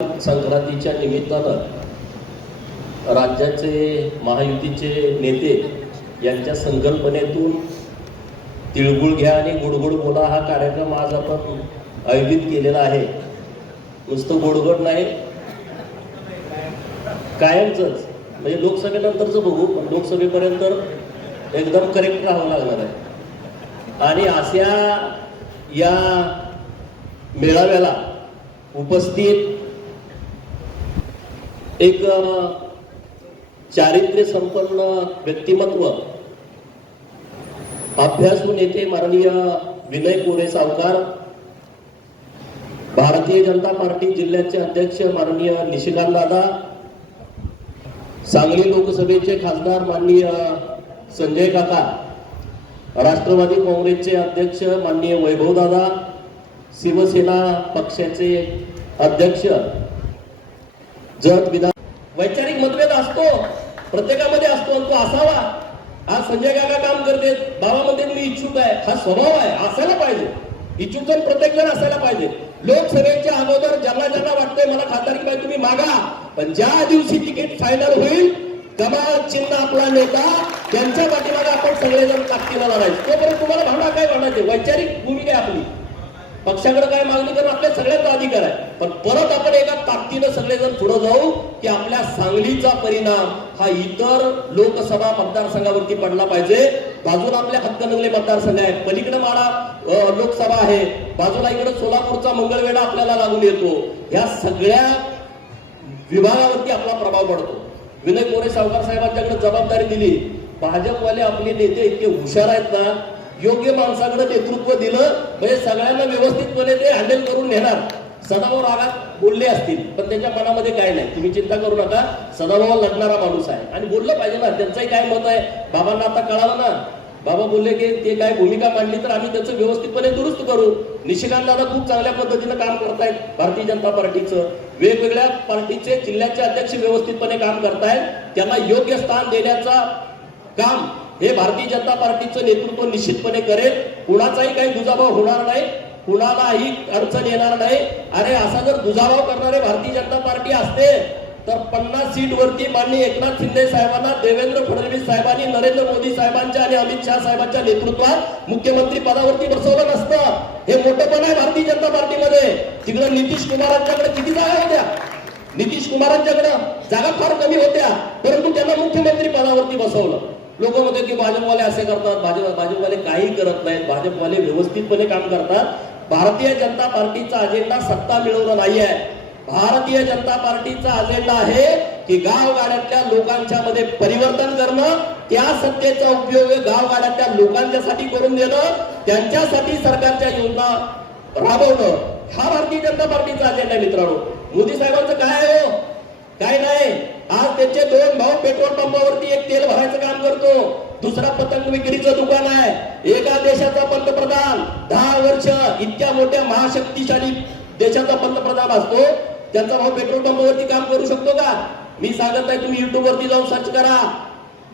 संक्रांतीच्या निमित्तानं राज्याचे महायुतीचे नेते यांच्या संकल्पनेतून तिळगुळ घ्या आणि गुडगुड बोला हा कार्यक्रम आज आपण आयोजित केलेला आहे। नुसतं गोडगोड नाही, कायमचंच म्हणजे लोकसभेनंतरचं बघू, पण लोकसभेपर्यंत एकदम करेक्ट राहावं लागणार आहे। आणि अशा या मेळाव्याला उपस्थित एक चारित्र्य संपन्न व्यक्तिमत्व, अभ्यासू नेते माननीय विनय कोरे सावकार, भारतीय जनता पार्टी जिल्ह्याचे अध्यक्ष माननीय निशिकांत दादा, सांगली लोकसभेचे खासदार माननीय संजय काका, राष्ट्रवादी काँग्रेसचे अध्यक्ष माननीय वैभव दादा, शिवसेना पक्षाचे अध्यक्ष जत विधान। वैचारिक मतभेद असतो, प्रत्येकामध्ये असतो, तो असावा। आज संजय काका काम करते, बाबामध्ये मी इच्छुक आहे, हा स्वभाव आहे, असायला पाहिजे। इच्छुक प्रत्येक जण असायला पाहिजे। लोकसभेच्या अगोदर ज्यांना ज्यांना वाटतंय मला खासदारकी पाहिजे तुम्ही मागा, पण ज्या दिवशी तिकीट फायनल होईल, कमळ चिन्ह आपला नेता त्यांच्या पाठीमागे आपण सगळेजण ताकदीला लढायचं। तोपर्यंत तुम्हाला भावना काय म्हणायचे, वैचारिक भूमिका आहे आपली। पक्षाकडे काय मागणी करणं आपल्या सगळ्यांचा अधिकार आहे, पण परत आपण एका ताकदीनं सगळेजण पुढे जाऊ की आपल्या सांगलीचा परिणाम हा इतर लोकसभा मतदारसंघावरती पडला पाहिजे। बाजूला आपल्या हातकणंगले मतदारसंघ आहे, पलीकडे माडा लोकसभा आहे, बाजूला इकडे सोलापूरचा मंगळवेढा आपल्याला लागून येतो। या सगळ्या विभागावरती आपला प्रभाव पडतो। विनय कोरे सावकार साहेबांच्याकडे जबाबदारी दिली। भाजपवाले आपले नेते इतके हुशार आहेत ना, योग्य माणसाकडे नेतृत्व दिलं म्हणजे सगळ्यांना व्यवस्थितपणे ते हँडल करून नेणार। सदाभाऊ रागात बोलले असतील, पण त्यांच्या मनामध्ये काय नाही, तुम्ही चिंता करू नका। सदाभाऊ लढणारा माणूस आहे आणि बोललं पाहिजे ना, त्यांचंही काय मत आहे बाबांना आता कळालं ना। बाबा बोलले की ते काय भूमिका मांडली तर आम्ही त्याचं व्यवस्थितपणे दुरुस्त करू। निशिकांत दादा खूप चांगल्या पद्धतीनं काम करतायत, भारतीय जनता पार्टीचं वेगवेगळ्या पार्टीचे जिल्ह्याचे अध्यक्ष व्यवस्थितपणे काम करतायत, त्यांना योग्य स्थान देण्याचा काम हे भारतीय जनता पार्टीचं नेतृत्व निश्चितपणे करेल। कुणाचाही काही दुजाभाव होणार नाही, कुणालाही अडचण येणार नाही। अरे असा जर दुजाभाव करणारे भारतीय जनता पार्टी असते तर 50 सीटवरती माननीय एकनाथ शिंदे साहेबांना, देवेंद्र फडणवीस साहेबांनी, नरेंद्र मोदी साहेबांच्या आणि अमित शहा साहेबांच्या नेतृत्वात मुख्यमंत्री पदावरती बसवलं नसतं। हे मोठेपण आहे भारतीय जनता पार्टीमध्ये। तिकडे नितीश कुमारांच्याकडे किती जागा होत्या, नितीश कुमारांच्याकडे जागा फार कमी होत्या, परंतु त्यांना मुख्यमंत्री पदावरती बसवलं। लोक म्हणतात की भाजपवाले असे करतात, भाजपवाले काही करत नाहीत, भाजपवाले व्यवस्थितपणे काम करतात। भारतीय जनता पार्टीचा अजेंडा सत्ता मिळवणं नाही आहे। भारतीय जनता पार्टीचा अजेंडा आहे की गावगाड्यातल्या लोकांच्या मध्ये परिवर्तन करणं, त्या सत्तेचा उपयोग गावगाड्यातल्या लोकांच्यासाठी करून देणं, त्यांच्यासाठी सरकारच्या योजना राबवणं, हा भारतीय जनता पार्टीचा अजेंडा आहे मित्रांनो। मोदी साहेबांचं काय आहे हो, काय नाही। आज त्यांचे 2 भाऊ पेट्रोल पंपावरती एक तेल भरायचं काम करतो, दुसरा पतंग विक्रीचं दुकान आहे। एका देशाचा पंतप्रधान 10 वर्ष इतक्या मोठ्या महाशक्तिशाली देशाचा पंतप्रधान असतो, त्यांचा भाऊ पेट्रोल पंपावरती काम करू शकतो का? मी सांगत नाही, तुम्ही युट्यूब वरती जाऊन सर्च करा।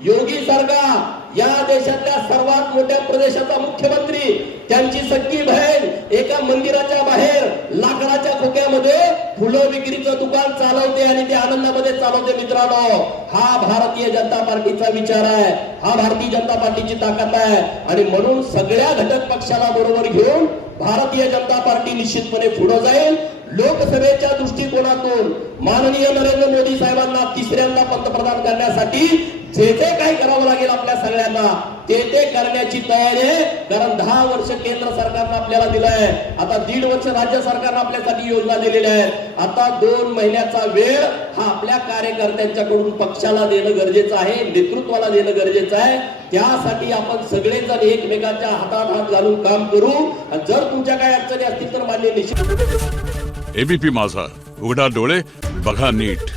योगी सरकार या देशातल्या सर्वात मोठ्या प्रदेशाचा मुख्यमंत्री, त्यांची सख्खी बहीण एका मंदिराच्या बाहेर लाकडाच्या खोक्यामध्ये फुलं विक्रीचं दुकान चालवते आणि ते आनंदामध्ये चालवते। मित्रांनो, हा भारतीय जनता पार्टीचा विचार आहे, हा भारतीय जनता पार्टीची ताकद आहे। आणि म्हणून सगळ्या घटक पक्षाला बरोबर घेऊन भारतीय जनता पार्टी निश्चितपणे पुढे जाईल। लोकसभेच्या दृष्टिकोनातून माननीय नरेंद्र मोदी साहेबांना तिसऱ्यांदा पंतप्रधान करण्यासाठी जे जे काही करावं लागेल आपल्या सगळ्यांना ते करण्याची तयारी आहे। कारण 10 वर्ष केंद्र सरकारनं आपल्याला दिलं आहे, आता 1.5 वर्ष राज्य सरकारनं आपल्यासाठी योजना दिलेल्या आहेत। आता 2 महिन्याचा वेळ हा आपल्या कार्यकर्त्यांच्याकडून पक्षाला देणं गरजेचं आहे, नेतृत्वाला देणं गरजेचं आहे। त्यासाठी आपण सगळेजण एकमेकांच्या हातात हात घालून काम करू। जर तुमच्या काही अडचणी असतील तर मान्य निश्चित। एबीपी माझा, उघडा डोळे बघा नीट।